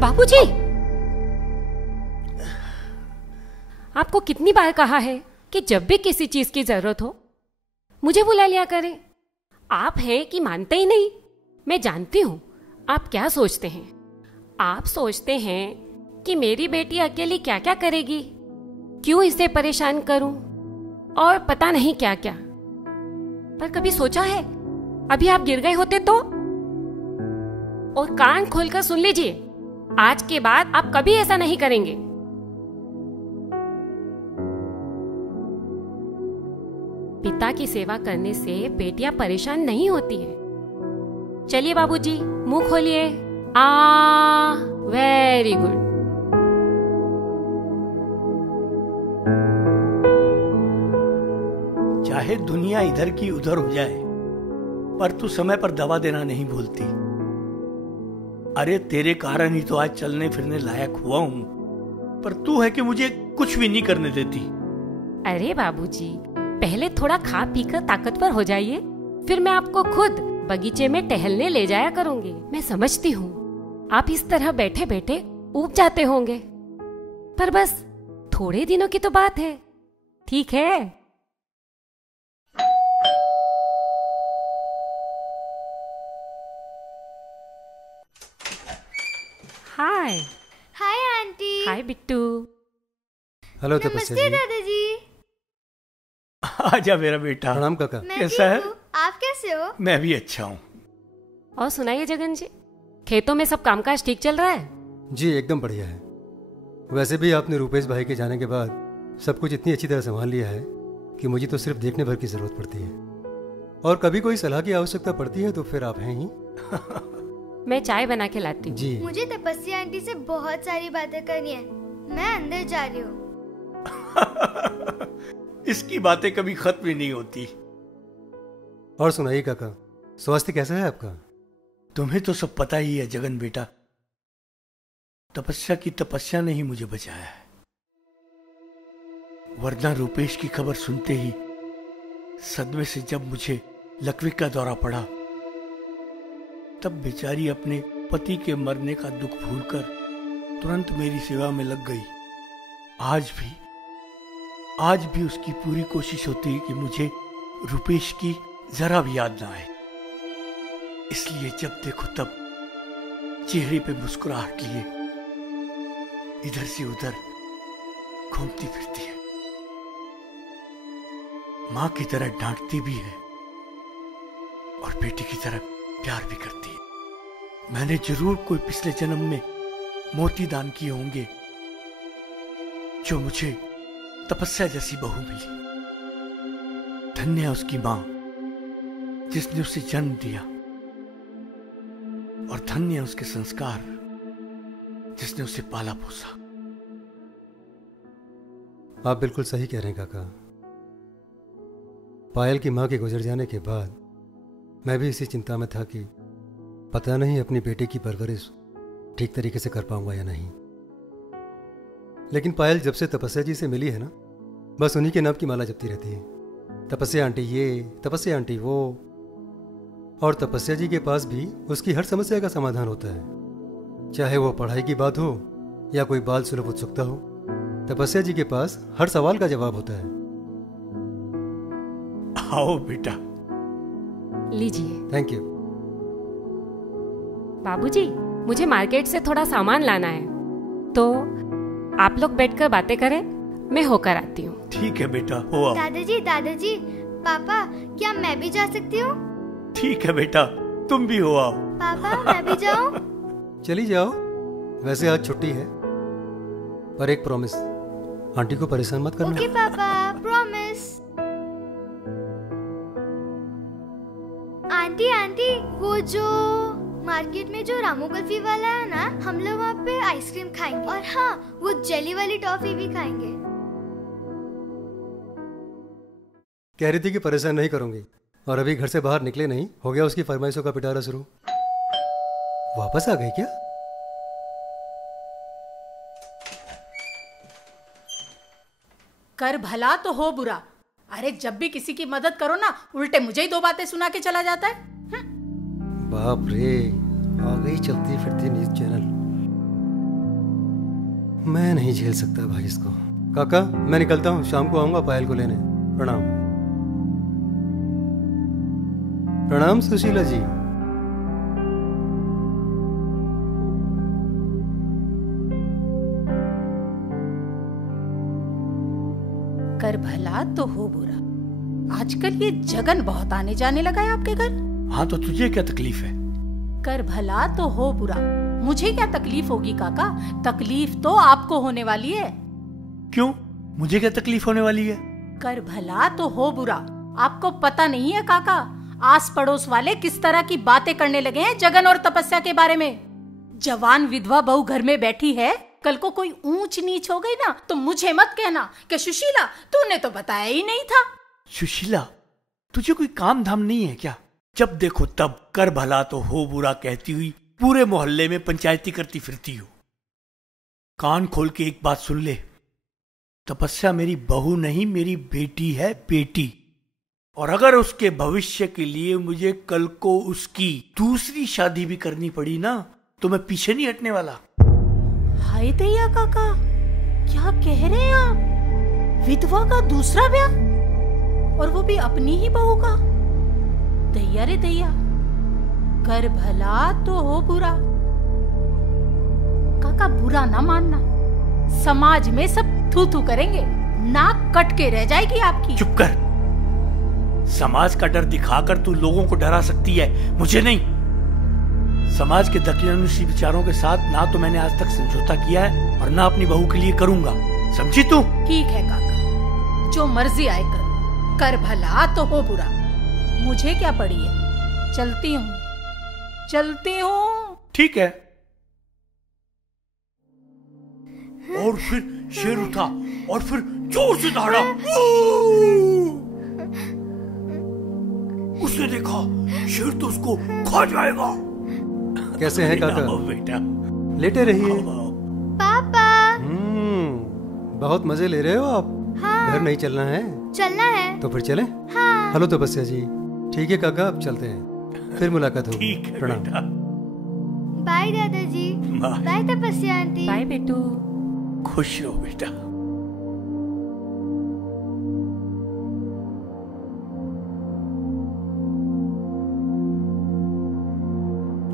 बाबूजी, आपको कितनी बार कहा है कि जब भी किसी चीज की जरूरत हो मुझे बुला लिया करें। आप हैं कि मानते ही नहीं। मैं जानती हूं आप क्या सोचते हैं। आप सोचते हैं कि मेरी बेटी अकेली क्या क्या करेगी, क्यों इसे परेशान करूं और पता नहीं क्या क्या। पर कभी सोचा है अभी आप गिर गए होते तो? और कान खोलकर सुन लीजिए, आज के बाद आप कभी ऐसा नहीं करेंगे। पिता की सेवा करने से बेटियां परेशान नहीं होती है। चलिए बाबूजी, मुंह खोलिए। Very good. चाहे दुनिया इधर की उधर हो जाए, पर तू समय पर दवा देना नहीं भूलती। अरे तेरे कारण ही तो आज चलने फिरने लायक हुआ हूं, पर तू है कि मुझे कुछ भी नहीं करने देती। अरे बाबूजी, पहले थोड़ा खा पीकर ताकतवर हो जाइए, फिर मैं आपको खुद बगीचे में टहलने ले जाया करूंगी। मैं समझती हूँ आप इस तरह बैठे बैठे ऊब जाते होंगे, पर बस थोड़े दिनों की तो बात है, ठीक है? Hi. Hi aunty. Hi Bittu. Hello Tapasya नमस्ते जी। दादाजी। आजा मेरा बेटा। प्रणाम काका। मैं कैसा ठीक है? हूँ। आप कैसे हो? मैं भी अच्छा हूँ। और सुनाइए जगन जी, खेतों में सब कामकाज ठीक चल रहा है? जी एकदम बढ़िया है। वैसे भी आपने रूपेश भाई के जाने के बाद सब कुछ इतनी अच्छी तरह संभाल लिया है कि मुझे तो सिर्फ देखने भर की जरूरत पड़ती है, और कभी कोई सलाह की आवश्यकता पड़ती है तो फिर आप हैं ही। मैं चाय बना के लाती हूँ। जी मुझे तपस्या आंटी से बहुत सारी बातें करनी है। मैं अंदर जा रही हूँ। इसकी बातें कभी खत्म ही नहीं होती। और सुनाइए काका, स्वास्थ्य कैसा है आपका? तुम्हें तो सब पता ही है जगन बेटा। तपस्या की तपस्या ने ही मुझे बचाया है, वरना रूपेश की खबर सुनते ही सदमे से जब मुझे लकवे का दौरा पड़ा, तब बेचारी अपने पति के मरने का दुख भूलकर तुरंत मेरी सेवा में लग गई। आज भी उसकी पूरी कोशिश होती है कि मुझे रूपेश की जरा भी याद ना आए। इसलिए जब देखो तब चेहरे पे मुस्कुराहट लिए इधर से उधर घूमती फिरती है। मां की तरह डांटती भी है और बेटी की तरह प्यार भी करती है। मैंने जरूर कोई पिछले जन्म में मोती दान किए होंगे जो मुझे तपस्या जैसी बहू मिली। धन्य है उसकी मां जिसने उसे जन्म दिया, और धन्य है उसके संस्कार जिसने उसे पाला पोसा। आप बिल्कुल सही कह रहे हैं काका। पायल की मां के गुजर जाने के बाद मैं भी इसी चिंता में था कि पता नहीं अपनी बेटी की परवरिश ठीक तरीके से कर पाऊंगा या नहीं। लेकिन पायल जब से तपस्या जी से मिली है ना, बस उन्हीं के नाम की माला जपती रहती है। तपस्या आंटी ये, तपस्या आंटी वो। और तपस्या जी के पास भी उसकी हर समस्या का समाधान होता है, चाहे वो पढ़ाई की बात हो या कोई बाल सुलभ उत्सुकता हो। तपस्या जी के पास हर सवाल का जवाब होता है। आओ बेटा। लीजिए। Thank you. बाबूजी, मुझे मार्केट से थोड़ा सामान लाना है, तो आप लोग बैठकर बातें करें, मैं होकर आती हूँ। ठीक है बेटा, हो आओ। दादाजी, पापा, क्या मैं भी जा सकती हूँ? ठीक है बेटा, तुम भी हो आओ। पापा, मैं भी जाऊँ? चली जाओ। वैसे आज छुट्टी है, पर एक प्रॉमिस, आंटी को परेशान मत करना। ओके पापा, प्रॉमिस। आंटी, वो जो मार्केट में जो रामू कुल्फी वाला है ना, हम लोग वहाँ पे आइसक्रीम खाएंगे, और हाँ, वो जेली वाली टॉफी भी खाएंगे। कह रही थी कि परेशान नहीं करूंगी, और अभी घर से बाहर निकले नहीं, हो गया उसकी फरमाइशों का पिटारा शुरू। वापस आ गई क्या? कर भला तो हो बुरा। अरे जब भी किसी की मदद करो ना, उल्टे मुझे ही दो बातें सुना के चला जाता है। बाप रे, आ गई चलती फिरती न्यूज चैनल। मैं नहीं झेल सकता भाई इसको। काका मैं निकलता हूँ, शाम को आऊंगा पायल को लेने। प्रणाम। प्रणाम सुशीला जी। कर भला तो हो बुरा। आजकल ये जगन बहुत आने जाने लगा है आपके घर। हाँ तो तुझे क्या तकलीफ है? कर भला तो हो बुरा, मुझे क्या तकलीफ होगी काका? तकलीफ तो आपको होने वाली है। क्यों? मुझे क्या तकलीफ होने वाली है? कर भला तो हो बुरा, आपको पता नहीं है काका, आस पड़ोस वाले किस तरह की बातें करने लगे हैं जगन और तपस्या के बारे में। जवान विधवा बहू घर में बैठी है, कल को कोई ऊंच नीच हो गई ना तो मुझे मत कहना कि सुशीला तूने तो बताया ही नहीं था। सुशीला, तुझे कोई काम धाम नहीं है क्या? जब देखो तब कर भला तो हो बुरा कहती हुई पूरे मोहल्ले में पंचायती करती फिरती हो। कान खोल के एक बात सुन ले, तपस्या मेरी बहू नहीं, मेरी बेटी है, बेटी। और अगर उसके भविष्य के लिए मुझे कल को उसकी दूसरी शादी भी करनी पड़ी ना तो मैं पीछे नहीं हटने वाला। हाय दैया काका, क्या कह रहे हैं आप? विधवा का दूसरा ब्याह, और वो भी अपनी ही बहू का? दैया रे दैया, कर भला तो हो बुरा। काका बुरा ना मानना, समाज में सब थू थू करेंगे, नाक कट के रह जाएगी आपकी। चुप कर। समाज का डर दिखाकर तू लोगों को डरा सकती है, मुझे नहीं। समाज के दकियानुशी विचारों के साथ ना तो मैंने आज तक समझौता किया है और ना अपनी बहू के लिए करूंगा, समझी तू? ठीक है काका, जो मर्जी आए कर, कर भला तो हो बुरा, मुझे क्या पड़ी है। चलती हूँ, चलती हूँ। ठीक है। और फिर शेर उठा और फिर जोर से दौड़ा। उसने देखा शेर तो उसको खा जाएगा। कैसे हैं काका? बेटा लेटे रहिए। पापा। बहुत मजे ले रहे हो आप। हाँ। घर नहीं चलना है? चलना है। तो फिर चलें? हाँ। हेलो तपस्या जी। ठीक है काका, अब चलते हैं, फिर मुलाकात होगी। ठीक है प्रणाम। बेटा। बाय दादाजी। बाय तपस्या आंटी। बाय बेटू। खुश रहो बेटा।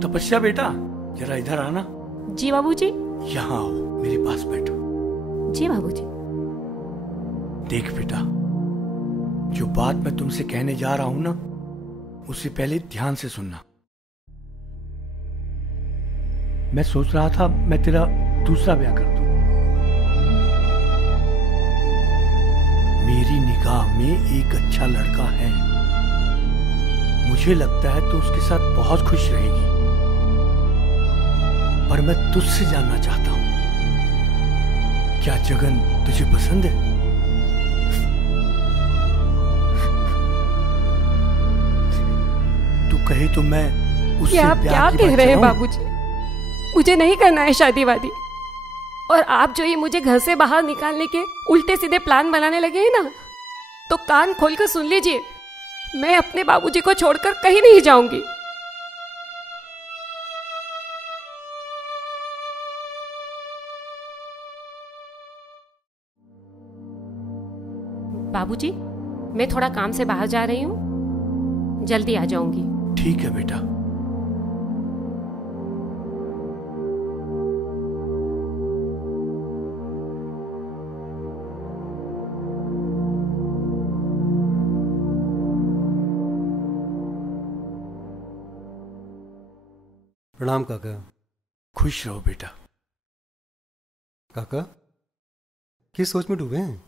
तपस्या बेटा, जरा इधर आना। जी बाबूजी। यहाँ आओ, मेरे पास बैठो। जी बाबूजी। देख बेटा, जो बात मैं तुमसे कहने जा रहा हूं ना, उसे पहले ध्यान से सुनना। मैं सोच रहा था मैं तेरा दूसरा ब्याह कर दूं। मेरी निगाह में एक अच्छा लड़का है, मुझे लगता है तो उसके साथ बहुत खुश रहेगी। पर मैं तुझसे जानना चाहता हूं, क्या जगन तुझे पसंद है? तू कहे तो मैं उससे आप प्यार क्या की कह बात रहे हैं चलाऊं? बाबूजी? मुझे नहीं करना है शादी वादी। और आप जो ये मुझे घर से बाहर निकालने के उल्टे सीधे प्लान बनाने लगे हैं ना, तो कान खोलकर सुन लीजिए, मैं अपने बाबूजी को छोड़कर कहीं नहीं जाऊंगी। बाबूजी, मैं थोड़ा काम से बाहर जा रही हूँ, जल्दी आ जाऊंगी। ठीक है बेटा। प्रणाम काका। खुश रहो बेटा। काका किस सोच में डूबे हैं?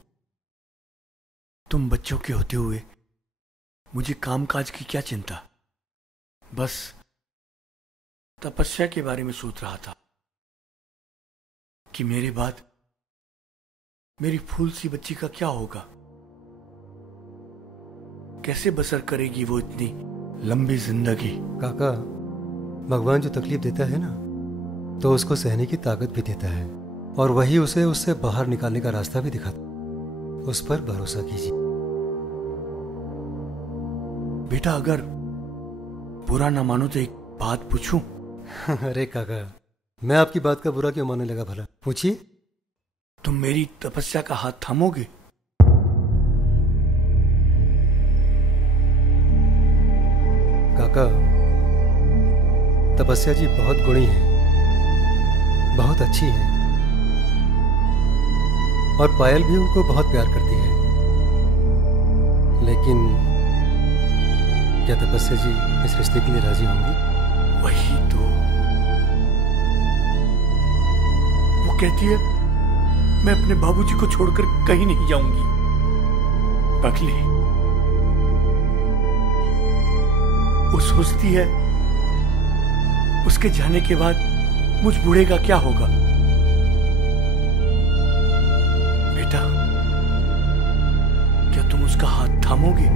तुम बच्चों के होते हुए मुझे कामकाज की क्या चिंता, बस तपस्या के बारे में सोच रहा था कि मेरे बाद मेरी फूल सी बच्ची का क्या होगा, कैसे बसर करेगी वो इतनी लंबी जिंदगी। काका, भगवान जो तकलीफ देता है ना, तो उसको सहने की ताकत भी देता है, और वही उसे उससे बाहर निकालने का रास्ता भी दिखाता। उस पर भरोसा कीजिए। बेटा, अगर बुरा ना मानो तो एक बात पूछूं? अरे काका, मैं आपकी बात का बुरा क्यों मानने लगा भला? पूछिए। तुम मेरी तपस्या का हाथ थामोगे? काका, तपस्या जी बहुत गुणी है, बहुत अच्छी है, और पायल भी उनको बहुत प्यार करती है। लेकिन क्या तपस्या जी इस रिश्ते के लिए राजी होंगी? वही तो वो कहती है, मैं अपने बाबूजी को छोड़कर कहीं नहीं जाऊंगी। पगली, वो सोचती है उसके जाने के बाद मुझ बूढ़े का क्या होगा। बेटा, क्या तुम उसका हाथ थामोगे?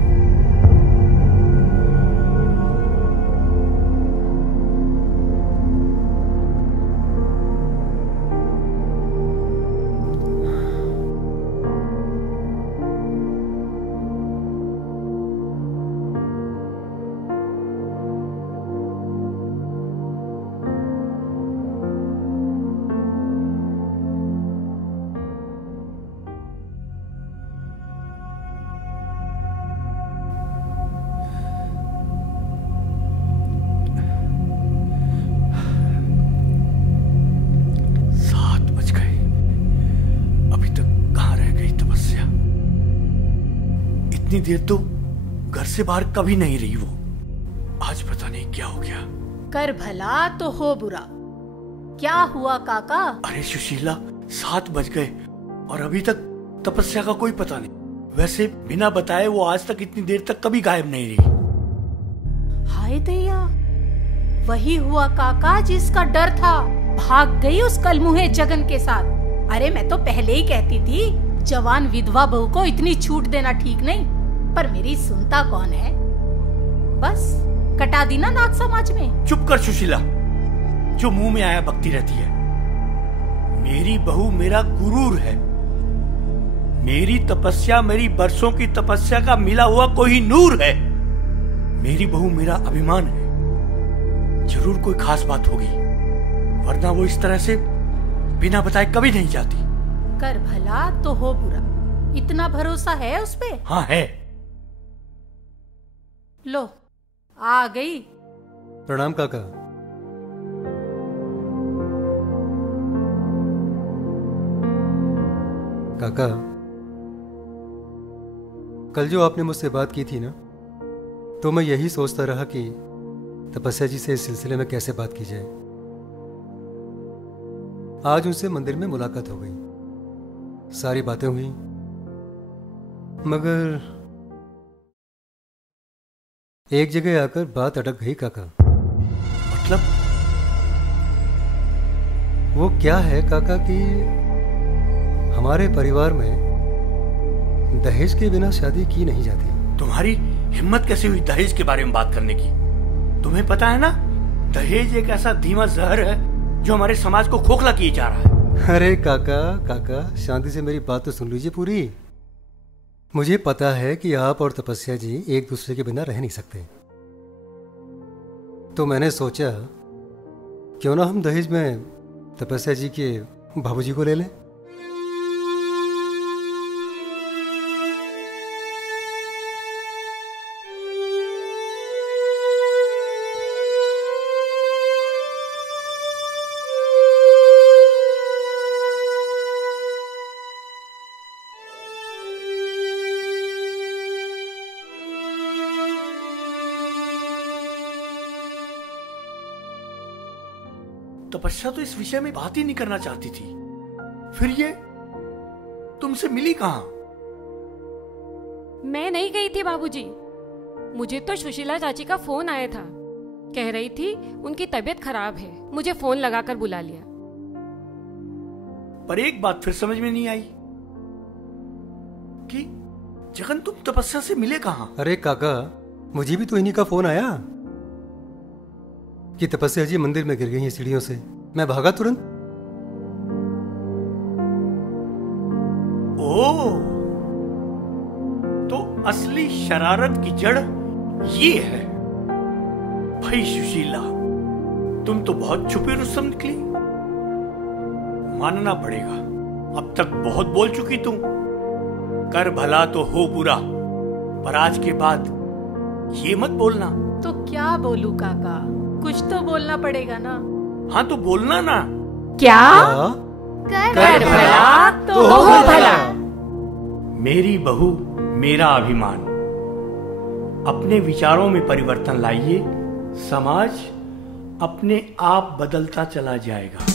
इतनी देर तो घर से बाहर कभी नहीं रही वो। आज पता नहीं क्या हो गया। कर भला तो हो बुरा। क्या हुआ काका? अरे सुशीला, 7 बज गए और अभी तक तपस्या का कोई पता नहीं। वैसे बिना बताए वो आज तक इतनी देर तक कभी गायब नहीं रही। हाय दैया, वही हुआ काका जिसका डर था। भाग गई उस कलमुहे जगन के साथ। अरे मैं तो पहले ही कहती थी जवान विधवा बहू को इतनी छूट देना ठीक नहीं, पर मेरी सुनता कौन है। बस कटा दी ना नाग समाज में। चुप कर सुशीला, जो मुंह में आया बकती रहती है। मेरी बहू मेरा गुरूर है। मेरी तपस्या, मेरी बरसों की तपस्या का मिला हुआ कोई नूर है। मेरी बहू मेरा अभिमान है। जरूर कोई खास बात होगी, वरना वो इस तरह से बिना बताए कभी नहीं जाती। कर भला तो हो बुरा। इतना भरोसा है उस पे? हाँ है। लो आ गई। प्रणाम काका। काका, कल जो आपने मुझसे बात की थी ना, तो मैं यही सोचता रहा कि तपस्या जी से इस सिलसिले में कैसे बात की जाए। आज उनसे मंदिर में मुलाकात हो गई, सारी बातें हुई, मगर एक जगह आकर बात अटक गई काका। मतलब? वो क्या है काका कि हमारे परिवार में दहेज के बिना शादी की नहीं जाती। तुम्हारी हिम्मत कैसे हुई दहेज के बारे में बात करने की? तुम्हें पता है ना, दहेज एक ऐसा धीमा जहर है जो हमारे समाज को खोखला किए जा रहा है। अरे काका, शांति से मेरी बात तो सुन लीजिए पूरी। मुझे पता है कि आप और तपस्या जी एक दूसरे के बिना रह नहीं सकते, तो मैंने सोचा क्यों ना हम दहेज में तपस्या जी के बाबूजी को ले लें। तपस्या तो इस विषय में बात ही नहीं करना चाहती थी, फिर ये तुमसे मिली कहां? मैं नहीं गई थी बाबूजी। मुझे तो सुशीला चाची का फोन आया था, कह रही थी उनकी तबीयत खराब है। मुझे फोन लगाकर बुला लिया। पर एक बात फिर समझ में नहीं आई कि जगन तुम तपस्या से मिले कहां? अरे काका, मुझे भी तो इन्हीं का फोन आया कि तपस्या जी मंदिर में गिर गई हैं सीढ़ियों से। मैं भागा तुरंत। ओह, तो असली शरारत की जड़ ये है। भाई सुशीला, तुम तो बहुत छुपी रुस्तम निकली। मानना पड़ेगा, अब तक बहुत बोल चुकी तुम। कर भला तो हो बुरा, पर आज के बाद ये मत बोलना। तो क्या बोलूं काका, कुछ तो बोलना पड़ेगा ना। हाँ तो बोलना ना। क्या? कर भला तो हो भला। मेरी बहू मेरा अभिमान। अपने विचारों में परिवर्तन लाइए, समाज अपने आप बदलता चला जाएगा।